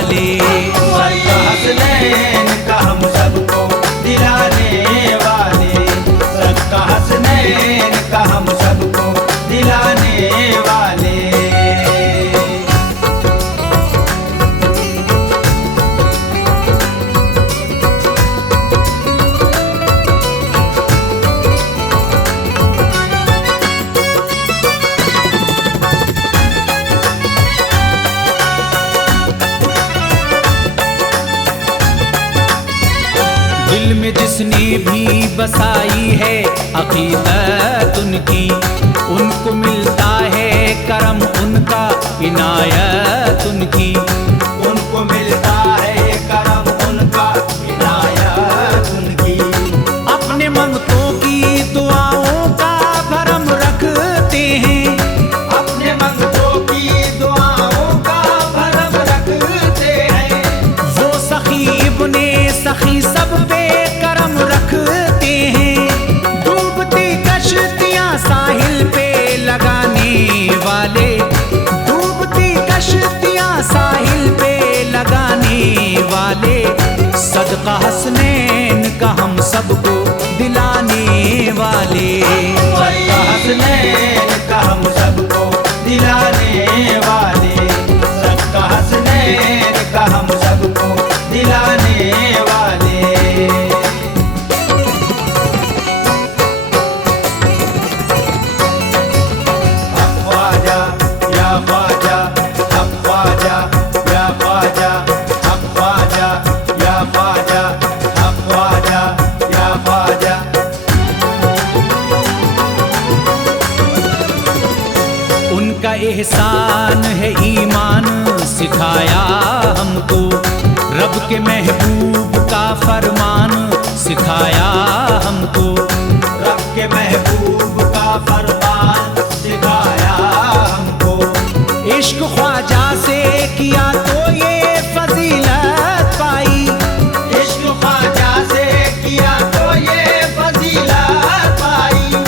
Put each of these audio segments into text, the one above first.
वाले। सदका हसनैन का हम सबको दिलाने वाले, सदका हसनैन का हम सबको दिलाने वाले। दिल में जिसने भी बसाई है अकीदत उनकी, उनको मिलता है करम उनका, इनायत उनकी। उनको मिलता है करम उनका, इनायत उनकी। अपने मंगतों की दुआओं का भरम रखते हैं, अपने मंगतों की दुआओं का भरम रखते हैं। वो सखी इब्ने सखी सब पे करम रखते हैं। डूबती कश्तियां साहिल पे लगाने वाले, डूबती कश्तियां साहिल पे लगाने वाले। सदका हसनैन का हम सबको दिलाने वाले। सदका हसनैन का हम सबको दिलाने वाले, सदका हसनैन का हम सबको दिलाने वाले। ख्वाजा या ख्वाजा, ख्वाजा या ख्वाजा, ख्वाजा या ख्वाजा, ख्वाजा या ख्वाजा। उनका एहसान है ईमान सिखाया हमको, रब के महबूब का फरमान सिखाया हमको। रब के महबूब का फरमान सिखाया हमको। इश्क ख्वाजा से किया तो ये फजीलत पाई, इश्क ख्वाजा से किया तो ये फजीलत पाई।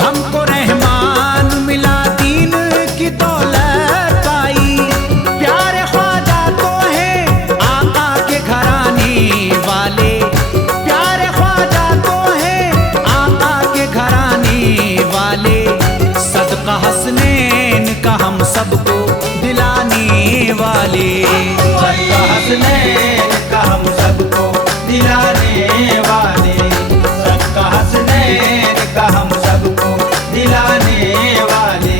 हमको रहमान मिला दीन की दौलत पाई। प्यारे ख्वाजा तो है आका के घराने वाले, प्यारे ख्वाजा तो है आका के घराने वाले। सदका हसनैन का हम सबको दिलाने वाले। सदका हसनैन का हम सबको दिलाने वाले, सदका हसनैन का हम सबको दिलाने वाले।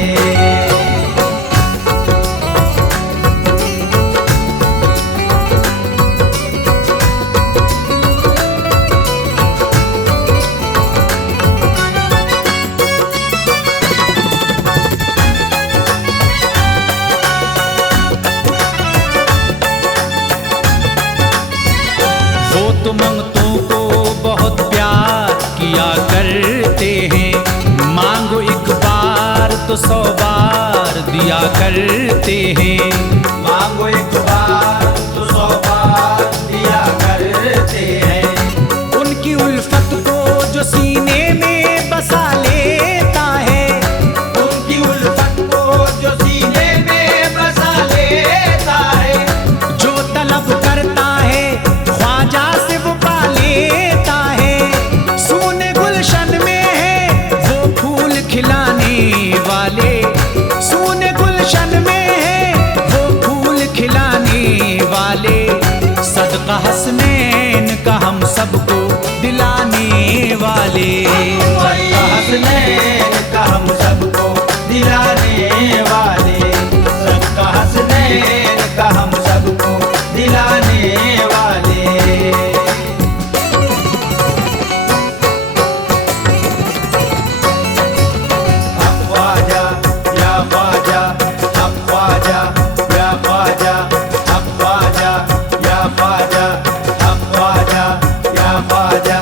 वो तो मंगतों को बहुत प्यार किया करते हैं, मांगो एक बार तो 100 बार दिया करते हैं। मांगो एक बार तो 100 बार दिया करते हैं। उनकी उल्फत को जो सीने में बसा लेता है, उनकी उल्फत को जो सीने में बसा लेता है। जो तलब करता है ख्वाजा से वो पा लेता है। सोने गुलशन में है वो फूल खिलाने वाले, सोने गुलशन में है वो फूल खिलाने वाले। सदका हसनैन का हम सबको दिलाने वाले। सदका हसनैन का हम सबको दिलाने वाले, सदका हसनैन का हम सबको दिलाने वाले। ख्वाजा या ख्वाजा, ख्वाजा या ख्वाजा, ख्वाजा या ख्वाजा, ख्वाजा या ख्वाजा।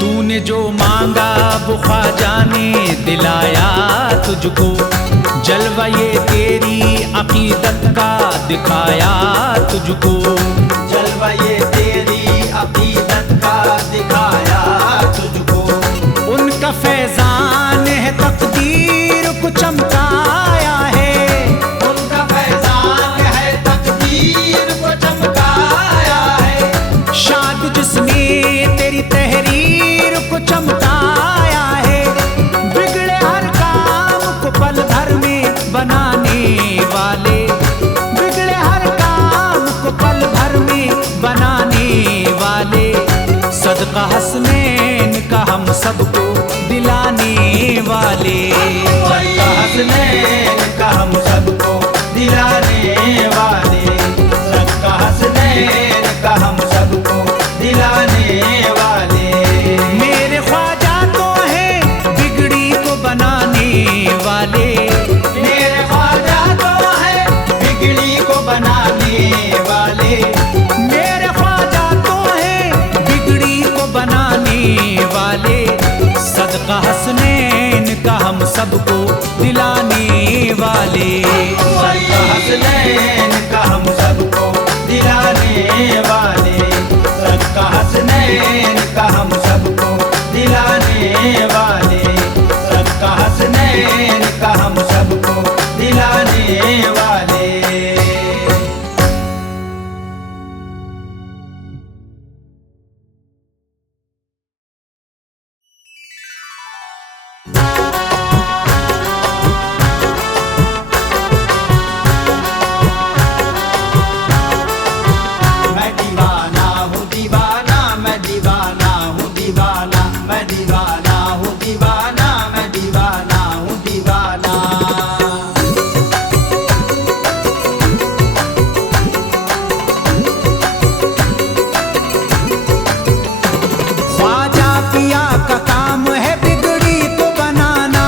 तूने जो मांगा वो ख्वाजा ने दिलाया तुझको, जलवा ये तेरी अकीदत का दिखाया तुझको। जलवा ये तेरी अकीदत का दिखाया तुझको। उनका फैजान है तकदीर को चमकाया वाले, बिगड़े हर काम को पल भर में बनाने वाले, सदका हसनैन का हम सबको दिलाने वाले, सदका हसनैन का हम सबको दिलाने वाले, सदका हसनैन का हम सबको दिलाने वाले। मेरे ख्वाजा तो हैं बिगड़ी को बनाने वाले, मेरे ख्वाजा तो है बिगड़ी को बनाने वाले, मेरे ख्वाजा तो हैं बिगड़ी को बनाने वाले, सदका हसनैन का हम सबको दिलाने वाले, सदका हसनैन का हम सबको दिलाने वाले, सदका हसनैन का हम सबको दिलाने वाले, सदका हसनैन का हम सबको दिलाने वाले। मैं दीवाना हूँ दीवाना, मैं दीवाना हूँ दीवाना, मैं दीवाना हूँ दीवाना, मैं दीवाना हूँ दीवाना। ख्वाजा पिया का काम है बिगड़ी को बनाना,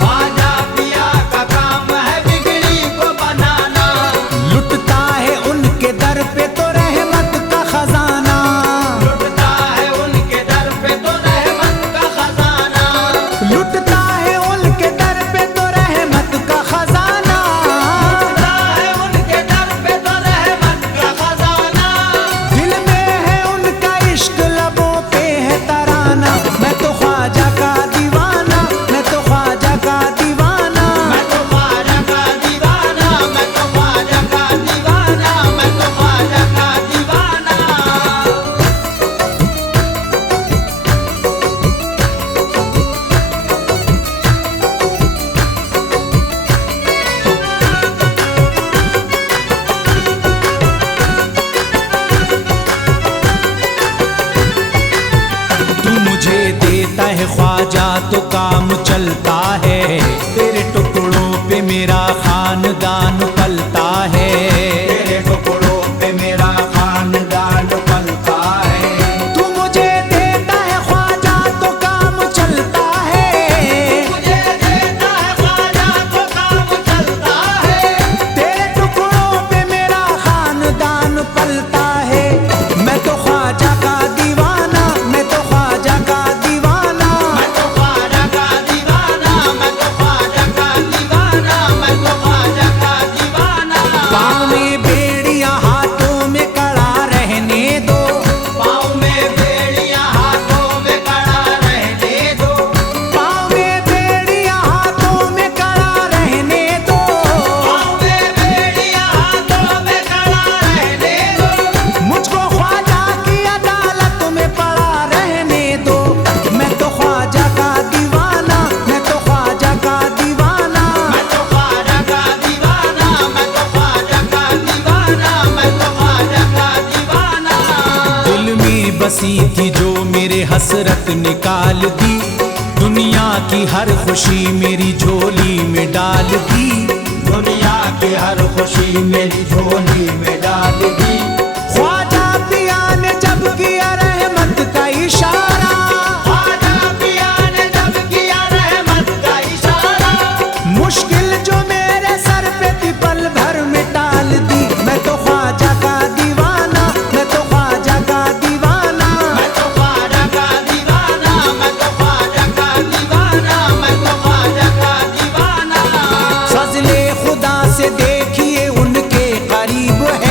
ख्वाजा पिया का काम है बिगड़ी को बनाना, लुटता है उनके दर पे तो रहमत का खजाना, लुटता है उनके दर पे तो रहमत का खजाना, लुटता है उनके दर पे तो रहमत का खजाना, लुटता है उनके दर पे तो रहमत का खजाना। दिल में है उनका इश्क लबों पे है तराना, मैं तो ख्वाजा का दीवाना, मैं तो ख्वाजा का दीवाना, मैं तो ख्वाजा का दीवाना, मैं तो ख्वाजा का दीवाना, मैं तो ख्वाजा का दीवाना। तू मुझे देता है ख्वाजा तो काम चलता है, तेरे टुकड़ों पे मेरा खानदान पलता है, तेरे टुकड़ों पे मेरा खानदान पलता है। तू मुझे देता है ख्वाजा तो काम चलता है, मुझे देता है ख्वाजा तो काम चलता है। तेरे टुकड़ों पे मेरा खानदान पलता है, मैं तो ख्वाजा का दीवाना, मैं तो ख्वाजा का दीवाना, मैं तो ख्वाजा का दीवाना, मैं तो ख्वाजा का दीवाना, मैं तो ख्वाजा का दीवाना। पाँव में बेड़ियां हाथों में कड़ा रहने दो, पाँव में बेड़ियां हाथों में कड़ा रहने दो, पाँव में बेड़ियां हाथों में कड़ा रहने दो, पाँव में बेड़ियां हाथों में कड़ा रहने दो। मुझको ख्वाजा की अदालत में पड़ा रहने दो, मैं तो ख्वाजा का दीवाना, मैं तो ख्वाजा का दीवाना, मैं तो ख्वाजा का दीवाना, मैं तो ख्वाजा का दीवाना, मैं तो ख्वाजा का दीवाना। दिल में बसी थी जो मेरे हसरत निकाल दी, दुनिया की हर खुशी मेरी झोली में डाल दी, दुनिया की हर खुशी मेरी झोली में डाल दी। ख्वाजा पिया ने जब किया रहमत का इशारा, ख्वाजा पिया ने जब किया रहमत का इशारा, मुश्किल जो मेरे सर पे थी पल भर में टाल दी, मैं तो ख्वाजा का दीवाना, मैं तो ख्वाजा का दीवाना, मैं तो ख्वाजा का दीवाना, मैं तो ख्वाजा का दीवाना, मैं तो ख्वाजा का दीवाना। फजले खुदा से देखिए उनके करीब है,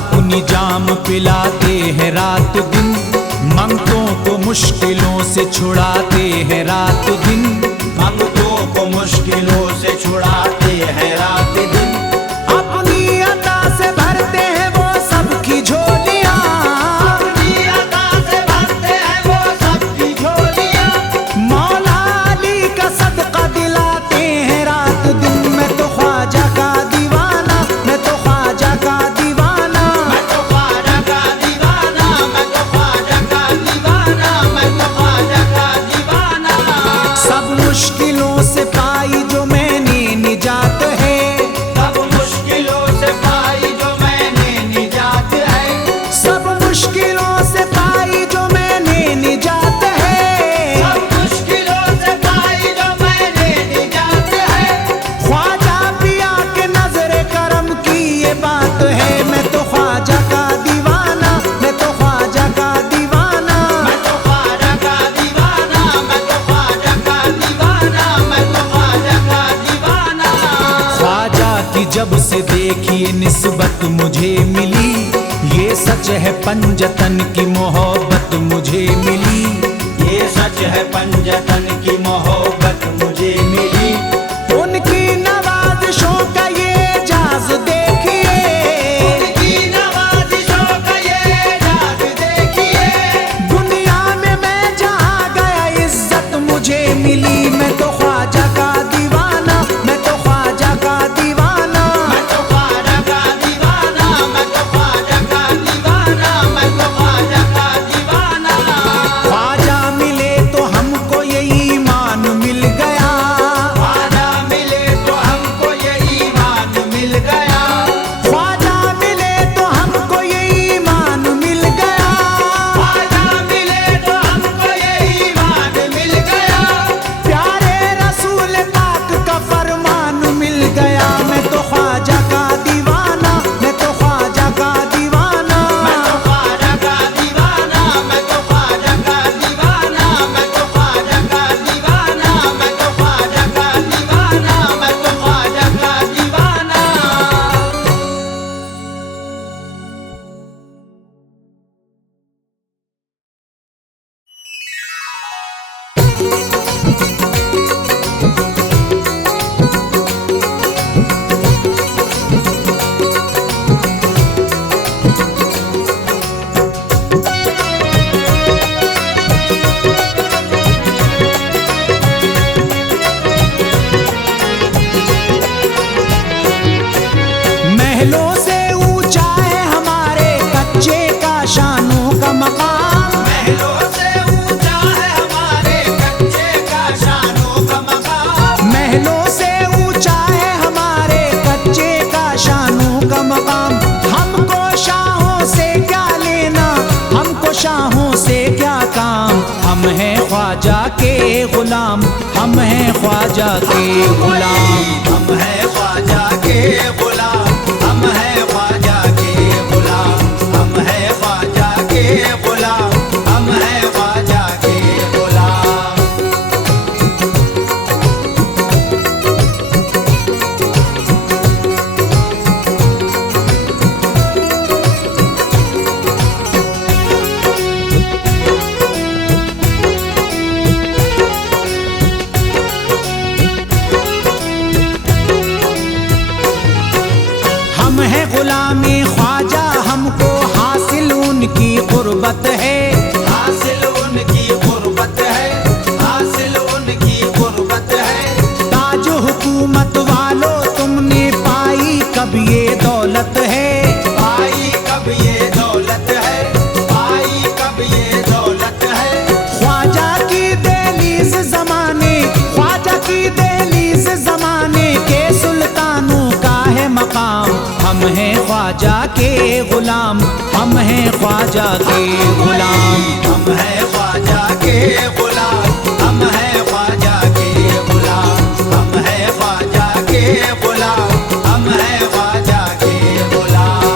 अपनी जाम पिलाते हैं रात दिन, मंगतों को मुश्किलों से छुड़ाते हैं रात दिन, मंगतों को मुश्किलों से छुड़ाते हैं रात दिन। अपनी अता से भरते हैं वो सबकी झोलियां, अपनी अता से भरते हैं वो सबकी झोलियां। मौला अली का सदका दिलाते हैं रात दिन। मैं तो ख्वाजा का दीवाना, मैं तो ख्वाजा का दीवाना, मैं तो ख्वाजा का दीवाना, मैं तो ख्वाजा का दीवाना, मैं तो ख्वाजा का दीवाना। सब मुश्किलों से पाई जो मैंने निजात है, सब मुश्किलों से पाई जो मैंने निजात है, सब मुश्किलों से पाई जो मैंने निजात है, सब मुश्किलों से पाई जो मैंने निजात है। ख्वाजा पिया के नजरे करम की ये बात है। मैं तो ख्वाजा का दीवाना, मैं तो ख्वाजा का दीवाना, मैं तो ख्वाजा का दीवाना, मैं तो ख्वाजा का दीवाना, मैं तो ख्वाजा का दीवाना। ख्वाजा की जब से देखी निस्बत मुझे मिली, ये सच है पंजतन की मोहब्बत मुझे मिली, ये सच है पंजतन की मोहब्बत मुझे मिली। उनकी नवाज़िशों का ये जाज देखिए, उनकी नवाज़िशों का ये जाग देखिए। दुनिया में मैं जहाँ गया इज्जत मुझे मिली। मैं तो ख्वाजा का दीवाना, मैं तो ख्वाजा का दीवाना, मैं तो ख्वाजा का दीवाना, मैं तो ख्वाजा का दीवाना, मैं तो ख्वाजा का दीवाना। ख्वाजा मिले तो हमको ये ईमान मिल गया, ख्वाजा मिले तो हमको ये ईमान मिल गया। ख्वाजा मिले तो हमको ये ईमान मिल गया, ख्वाजा मिले तो हमको ये ईमान मिल गया। प्यारे रसूल पाक का फरमान मिल गया। मैं तो ख्वाजा का दीवाना, मैं तो ख्वाजा का दीवाना, मैं तो ख्वाजा का दीवाना, मैं तो ख्वाजा का दीवाना, मैं तो ख्वाजा का दीवाना, मैं तो ख्वाजा का दीवाना, मैं तो ख्वाजा का दीवाना। महलों से ऊंचा है हमारे कच्चे का शानों का मकाम, महलों से ऊंचा है हमारे कच्चे का शानों का मकाम। महलों से ऊंचा है हमारे कच्चे का शानों का मकाम। हमको शाहों से क्या लेना, हमको शाहों से क्या काम, हम हैं ख्वाजा के गुलाम, हम हैं ख्वाजा के गुलाम। हम हैं ख्वाजा के गुलाम, हम हैं ख्वाजा के गुलाम, हम हैं ख्वाजा के गुलाम, हम हैं ख्वाजा के गुलाम। हम हैं गुलामी ख्वाजा, हमको हासिल उनकी कुर्बत है, हासिल उनकी गुर्बत है, हासिल उनकी गुर्बत है। ताज हुकूमत वालों तुमने पाई कब ये दौलत है, पाई कब ये दौलत है, पाई कब ये दौलत है। ख्वाजा की दहलीज जमाने, ख्वाजा की दहलीज जमाने के सुल्तानों का है मकाम। हम हैं ख्वाजा के गुलाम, हम हैं ख्वाजा के गुलाम, हम हैं ख्वाजा के गुलाम, हम हैं ख्वाजा के गुलाम, हम हैं ख्वाजा के गुलाम, हम हैं ख्वाजा के गुलाम।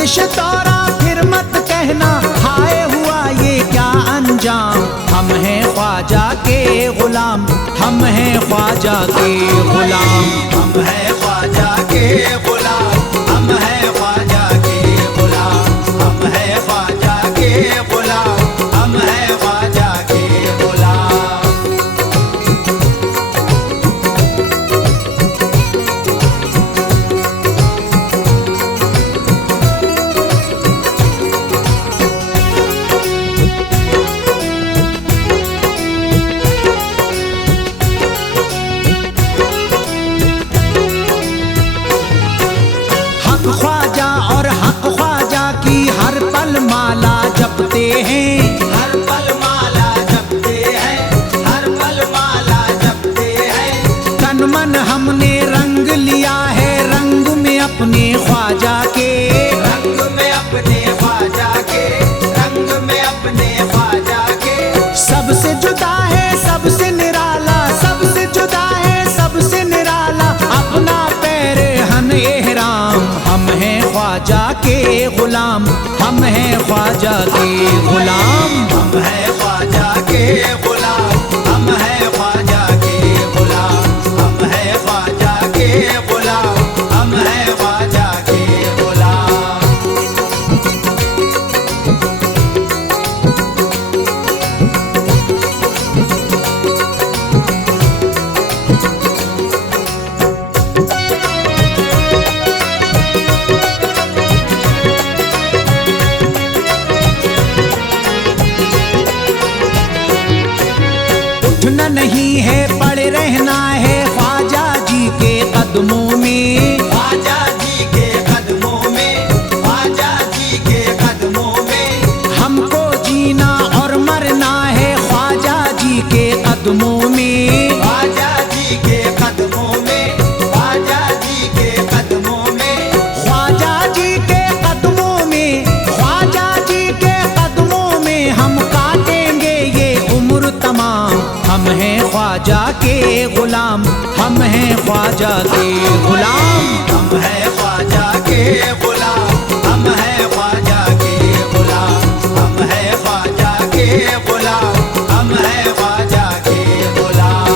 गर्दिश दौरा फिर मत कहना हाय हुआ ये क्या अंजाम। हम हैं ख्वाजा के गुलाम, हम हैं ख्वाजा के गुलाम। हम हैं ख्वाजा के गुलाम, हम हैं ख्वाजा के गुलाम, हम हैं ख्वाजा के गुलाम, हम हैं ख्वाजा के गुलाम। हक ख्वाजा और हक ख्वाजा की हर पल माला जपते हैं। हर पल माला जपते हैं, हर पल माला जपते हैं। तन मन हमने रंग लिया है रंग में अपने ख्वाजा के। रंग में अपने ख्वाजा के, रंग में अपने ख्वाजा के। सबसे जुदा है सबसे निराला, सबसे जुदा है सबसे निराला अपना पैर हन एहराम। हम हैं ख्वाजा के गुलाम, हम हैं ख्वाजा के गुलाम। हम हैं ख्वाजा के गुलाम, हम हैं ख्वाजा के गुलाम, हम हैं ख्वाजा के गुलाम, हम हैं ख्वाजा के गुलाम। उठना नहीं है पड़े रहना है ख्वाजा जी के कदमों में। ख्वाजा जी के कदमों में, ख्वाजा जी के कदमों में। हमको जीना और मरना है ख्वाजा जी के कदमों में। ख्वाजा जी के कदमों में, ख्वाजा जी के कदमों में। ख्वाजा जी के कदमों में, ख्वाजा जी के कदमों में हम काटेंगे ये उम्र तमाम। हम हैं ख्वाजा के गुलाम, हम हैं ख्वाजा के गुलाम। हम हैं ख्वाजा के गुलाम, हम हैं ख्वाजा के गुलाम, हम हैं ख्वाजा के गुलाम, हम हैं ख्वाजा के गुलाम।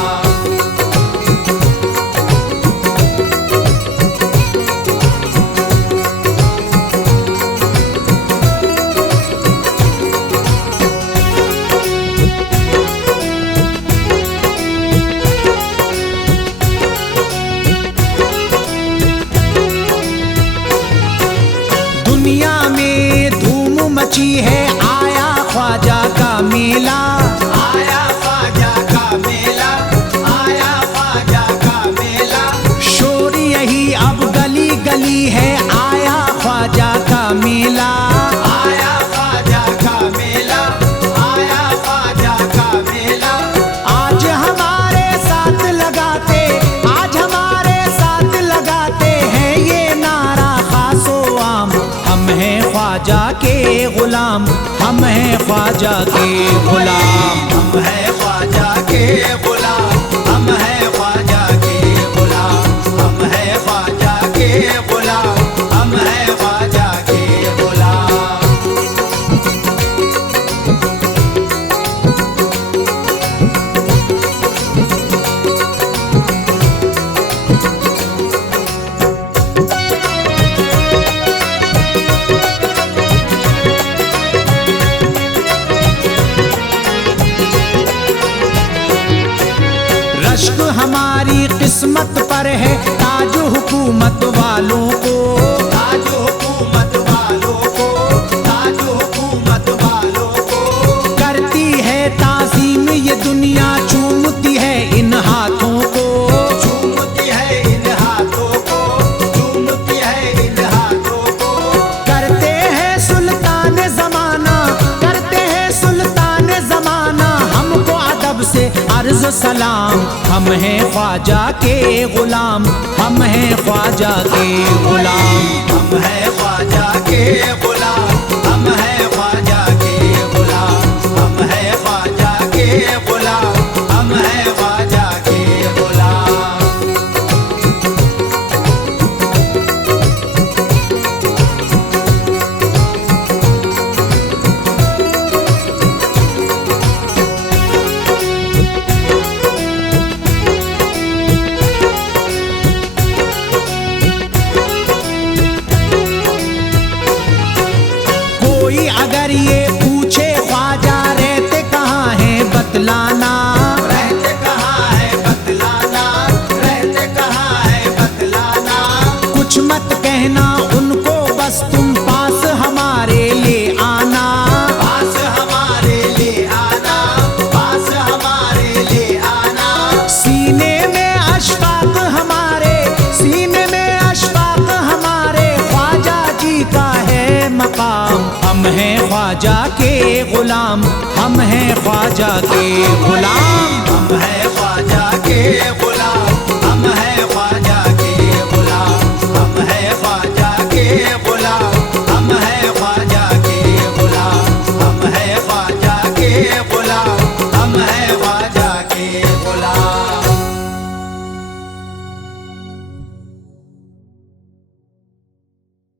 दुनिया में धूम मची है आया ख्वाजा का मेला। आया ख्वाजा का मेला, आया ख्वाजा का मेला। शोर यही अब गली गली है आया ख्वाजा का मेला। आया ख्वाजा का मेला, आया ख्वाजा का मेला। आज हमारे साथ लगाते, आज हमारे साथ लगाते हैं ये नारा खासो आम। हम हैं ख्वाजा के गुलाम, हम हैं ख्वाजा के गुलाम। हम हैं ख्वाजा के गुलाम, हम हैं ख्वाजा के गुलाम, हम हैं ख्वाजा के गुलाम, हम हैं ख्वाजा के गुलाम। रश्क हमारी किस्मत पर है ताज हुकूमत वालों को। ताज हुकूमत वालों को, ताज हुकूमत वालों को। करती है ताज़ीम ये दुनिया, चूमती है इन हाथों को। चूमती है इन हाथों को, चूमती है इन हाथों को। करते हैं सुल्तान जमाना, करते हैं सुल्तान जमाना हमको अदब से अर्ज सलाम। हम हैं ख्वाजा के गुलाम, हम हैं ख्वाजा के गुलाम। हम हैं ख्वाजा के गुलाम, हम हैं ख्वाजा के गुलाम, हम हैं ख्वाजा के गुलाम, हम हैं ख्वाजा के गुलाम। गुलाम, हम हैं ख्वाजा के गुलाम।